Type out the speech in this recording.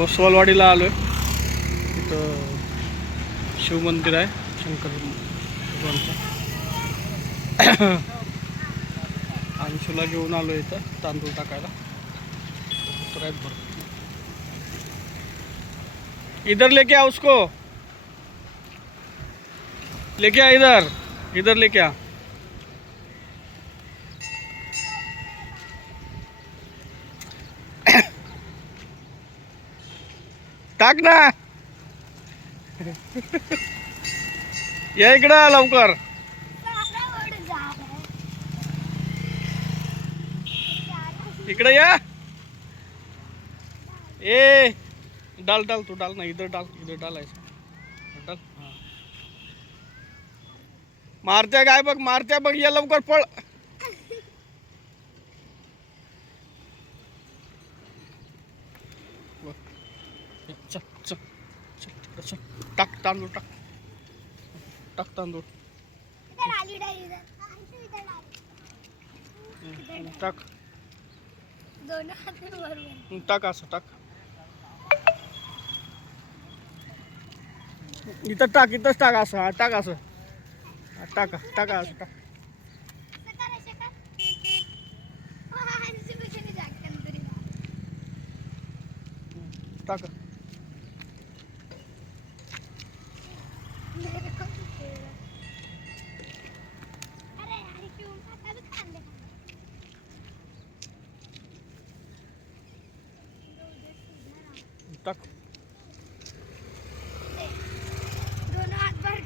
ओसवालवाडीला आलो आहे. इथं शिवमंदिर आहे शंकर भगवानचं. अंशूला घेऊन आलो इथं तांदूळ टाकायला. तर आहेत भरपूर. इधर लेके आ उसको, लेके आ इधर, इधर लेके आ. टाक ना. या इकडं लवकर. इकडे या. ए डाल डाल, तू डाल ना, इधर डाल, इधर डाल, ऐसा डाल. हाँ. मारत्या काय बघ, मारत्या बघ, या लवकर पळ. चल चल चल चल. टाक तांदूळ, टाक टाक तांदूळ. टाक टाक, असं टाक. इथं टाक, इथंच टाक, असं. हा टाक, असं टाका टाका, असं टाक. टाक. टाक.